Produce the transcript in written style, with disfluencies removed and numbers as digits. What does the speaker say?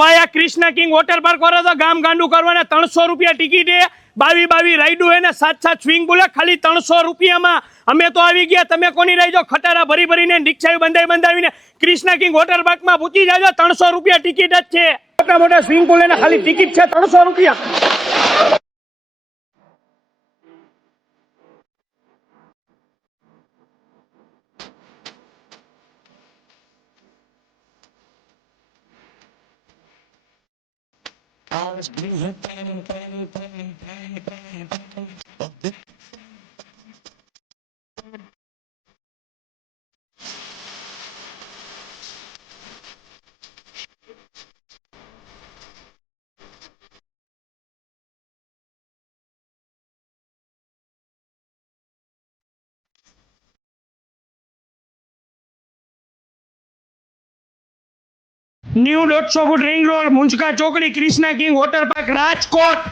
ભાઈ આ Krishna king water park વાળા તો ગામ ગાંડું કરવાના 300 રૂપિયા ટિકિટ હે, બાવી રાઈડું હે ને 7 સ્વિંગ પુલ ખાલી 300 રૂપિયામાં અમે તો આવી ગયા. તમે કોની રહી જાઓ ખટારા ભરીને રિક્ષા બંધાવીને કૃષ્ણ કિંગ વોટર પાર્કમાં પૂછી જાજો. 300 રૂપિયા ટિકિટ જ છે. મોટા સ્વિંગ પુલ એને ખાલી ટિકિટ છે 300 રૂપિયા. I was breathing. New 150 feet ring road, Munjka ચોકડી, Krishna king water park, Rajkot.